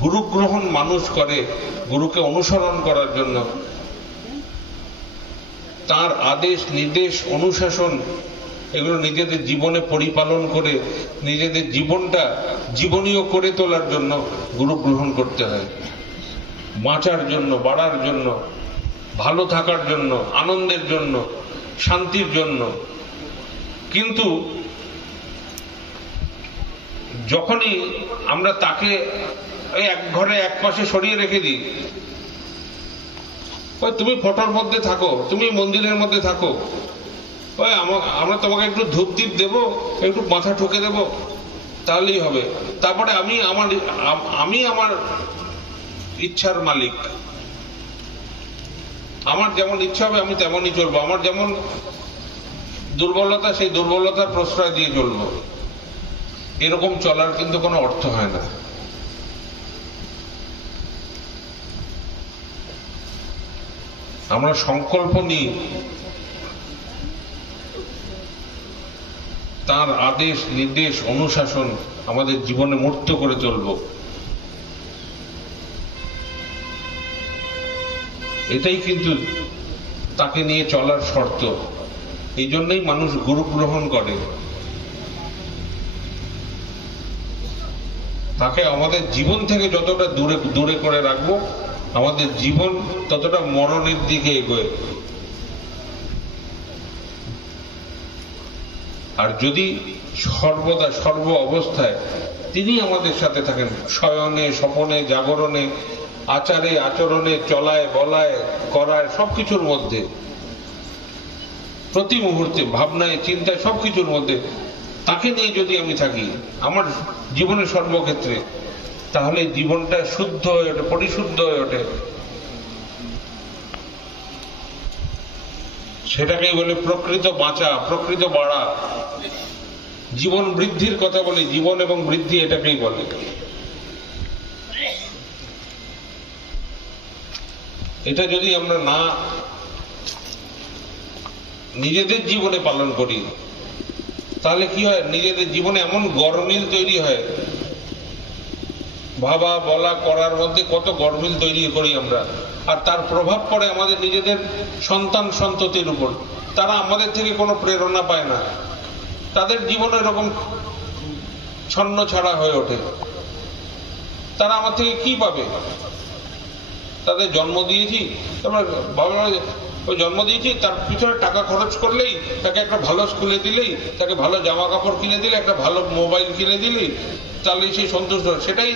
গুরু গ্রহণ মানুষ করে গুরুকে অনুসরণ করার জন্য। তার আদেশ নির্দেশ অনুশাসন এগুলো নিজেদের জীবনে পরিপালন করে নিজেদের জীবনটা জীবনীয় করে তোলার জন্য গুরু গ্রহণ করতে হয়। বাঁচার জন্য, বাড়ার জন্য, ভালো থাকার জন্য, আনন্দের জন্য, শান্তির জন্য। কিন্তু যখনই আমরা তাকে এক ঘরে এক পাশে সরিয়ে রেখে দিই, ওই তুমি ফটোর মধ্যে থাকো, তুমি মন্দিরের মধ্যে থাকো, ওই আমরা তোমাকে একটু ধূপ দ্বীপ দেবো, একটু মাথা ঠুকে দেবো, তাহলেই হবে। তারপরে আমি আমার ইচ্ছার মালিক, আমার যেমন ইচ্ছা হবে আমি তেমনই চলবো, আমার যেমন দুর্বলতা সেই দুর্বলতার প্রশ্রয় দিয়ে চলবো। এরকম চলার কিন্তু কোনো অর্থ হয় না। আমরা সংকল্প নিই তার আদেশ নির্দেশ অনুশাসন আমাদের জীবনে মূর্ত করে চলব। এটাই কিন্তু তাকে নিয়ে চলার শর্ত। এই জন্যই মানুষ গুরু গ্রহণ করে। তাকে আমাদের জীবন থেকে যতটা দূরে দূরে করে রাখবো, আমাদের জীবন ততটা মরণের দিকে এগোয়। আর যদি সর্বদা সর্ব অবস্থায় তিনি আমাদের সাথে থাকেন, শয়নে স্বপনে জাগরণে আচারে আচরণে চলায় বলায় করায় সবকিছুর মধ্যে, প্রতি মুহূর্তে ভাবনায় চিন্তায় সবকিছুর মধ্যে তাকে নিয়ে যদি আমি থাকি আমার জীবনের সর্বক্ষেত্রে, তাহলে জীবনটা শুদ্ধ হয়ে ওঠে, পরিশুদ্ধ হয়ে ওঠে। সেটাকেই বলে প্রকৃত বাঁচা, প্রকৃত বাড়া। জীবন বৃদ্ধির কথা বলি, জীবন এবং বৃদ্ধি এটাকেই বলে। এটা যদি আমরা না নিজেদের জীবনে পালন করি, তাহলে কি হয়, নিজেদের জীবনে এমন গরমিল তৈরি হয়, ভাবা বলা করার মধ্যে কত গরমিল তৈরি করি আমরা। আর তার প্রভাব পড়ে আমাদের নিজেদের সন্তান সন্ততির উপর। তারা আমাদের থেকে কোনো প্রেরণা পায় না, তাদের জীবন এরকম ছন্ন ছাড়া হয়ে ওঠে। তারা আমার থেকে কি পাবে? তাদের জন্ম দিয়েছি, তারপর বাবা ওই জন্ম দিয়েছি, তার পিছনে টাকা খরচ করলেই, তাকে একটা ভালো স্কুলে দিলেই, তাকে ভালো জামা কাপড় কিনে দিলে, একটা ভালো মোবাইল কিনে দিলেই, তাহলে সে সন্তুষ্ট। সেটাই